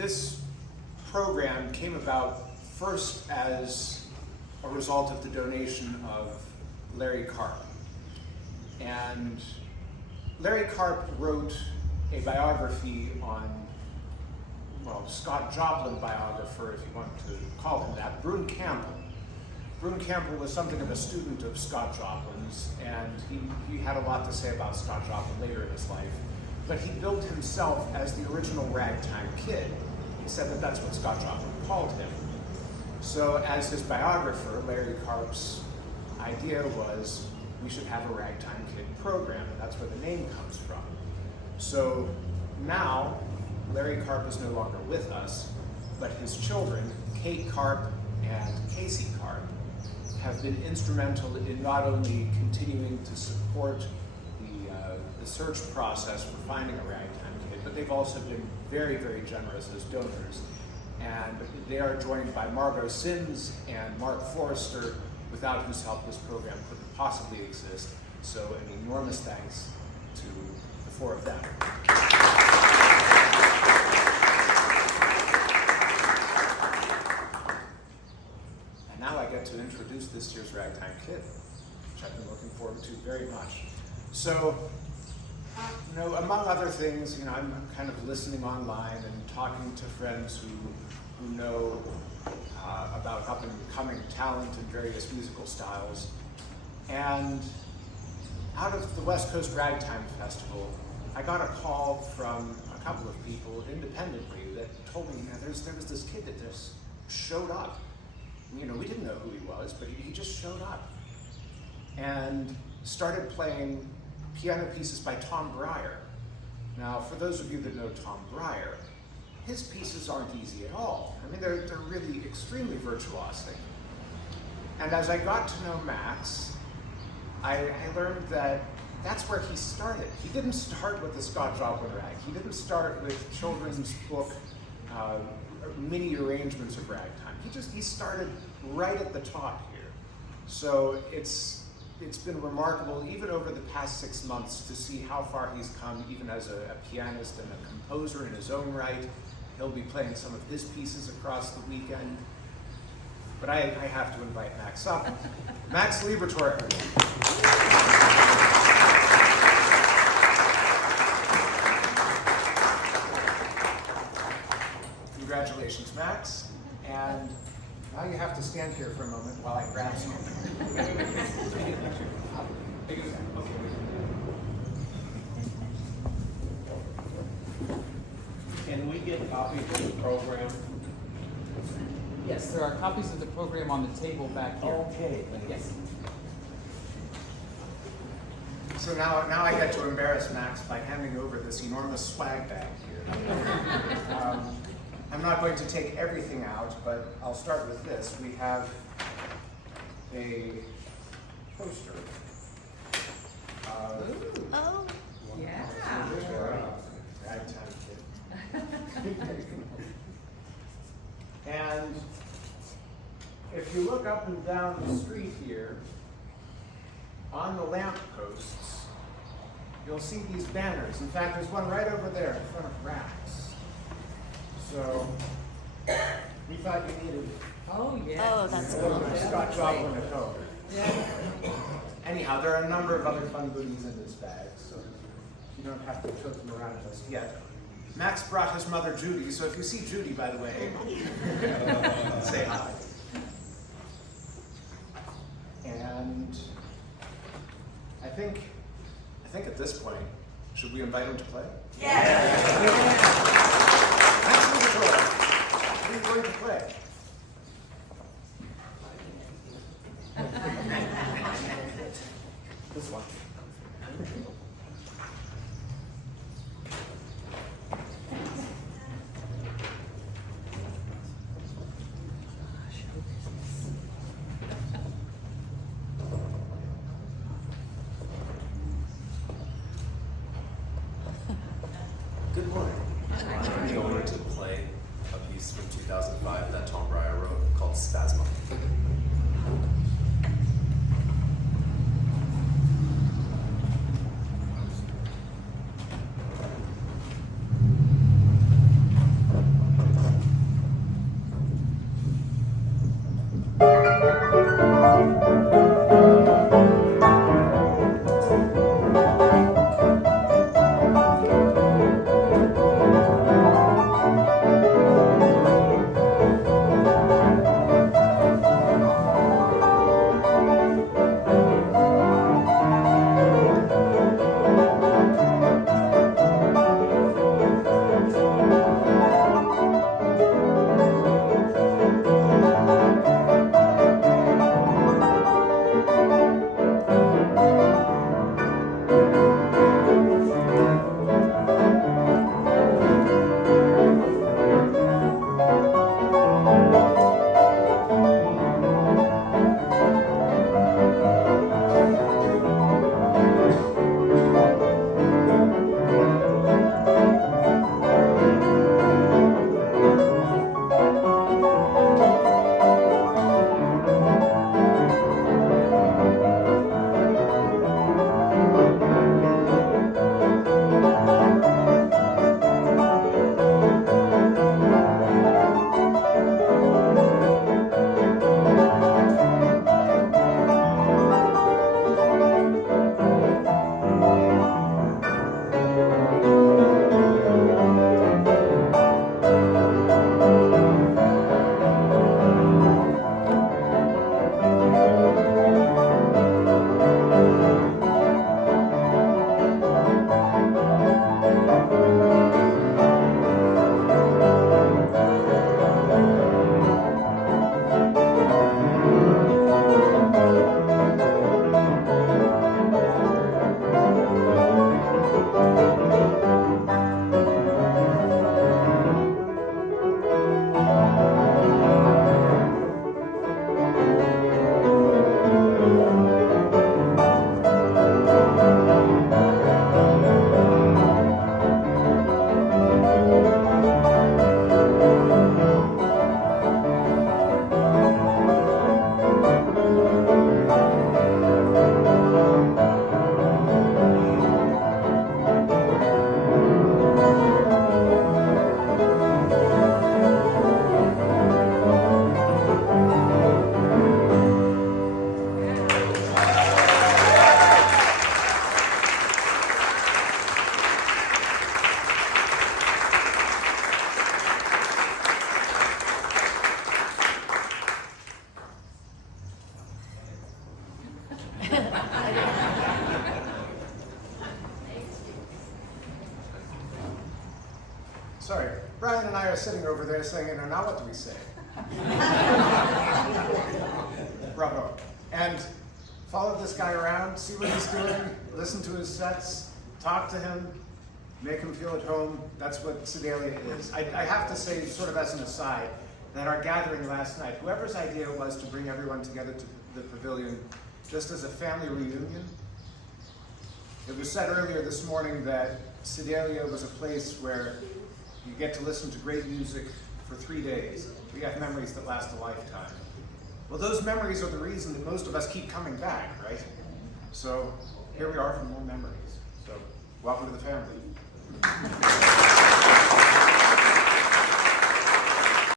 this program came about first as a result of the donation of Larry Karp. And Larry Karp wrote a biography on, well, Scott Joplin biographer, if you want to call him that, Brune Campbell. Brune Campbell was something of a student of Scott Joplin's, and he had a lot to say about Scott Joplin later in his life. But he billed himself as the original Ragtime Kid. He said that that's what Scott Joplin called him. So as his biographer, Larry Karp's idea was we should have a Ragtime Kid program, and that's where the name comes from. So now, Larry Karp is no longer with us, but his children, Kate Karp and Casey Karp, have been instrumental in not only continuing to support the search process for finding a Ragtime Kid, but they've also been very, very generous as donors. And they are joined by Margot Sims and Mark Forrester, without whose help this program couldn't possibly exist. So an enormous thanks to the four of them. And now I get to introduce this year's Ragtime Kid, which I've been looking forward to very much. So, among other things, I'm kind of listening online and talking to friends who know about up and coming talent in various musical styles. And out of the West Coast Ragtime Festival, I got a call from a couple of people independently that told me, there was this kid that just showed up. We didn't know who he was, but he just showed up and started playing piano pieces by Tom Brier. Now, for those of you that know Tom Brier, his pieces aren't easy at all. They're really extremely virtuosic. And as I got to know Max, I learned that that's where he started. He didn't start with the Scott Joplin Rag. He didn't start with children's book mini arrangements of ragtime. He started right at the top here. So it's been remarkable, even over the past 6 months, to see how far he's come, even as a pianist and a composer in his own right. He'll be playing some of his pieces across the weekend. But I have to invite Max up. Max Libertor. Congratulations, Max. And now you have to stand here for a moment while I grab something. Can we get copies of the program? Yes, there are copies of the program on the table back here. Okay. Yes. So now I get to embarrass Max by handing over this enormous swag bag here. I'm not going to take everything out, but I'll start with this. We have a poster. Oh, yeah. Ragtime Kid. And if you look up and down the street here, on the lamp posts, you'll see these banners. In fact, there's one right over there in front of Rax. So we thought you needed Oh, yeah. Oh, that's a cool. little Scott Joplin at home. Yeah. Anyhow, there are a number of other fun goodies in this bag, so you don't have to tote them around just yet. Max brought his mother Judy, so if you see Judy, by the way, say hi. And I think at this point, should we invite him to play? Yeah. Max Libertor, what are you going to play? This one. Good morning. and I are sitting over there saying, you know, now what do we say? Bravo. And follow this guy around, see what he's doing, listen to his sets, talk to him, make him feel at home. That's what Sedalia is. I have to say, sort of as an aside, that our gathering last night, whoever's idea it was to bring everyone together to the pavilion just as a family reunion, it was said earlier this morning that Sedalia was a place where you get to listen to great music for 3 days. We have memories that last a lifetime. Well, those memories are the reason that most of us keep coming back, right? So here we are for more memories. So welcome to the family.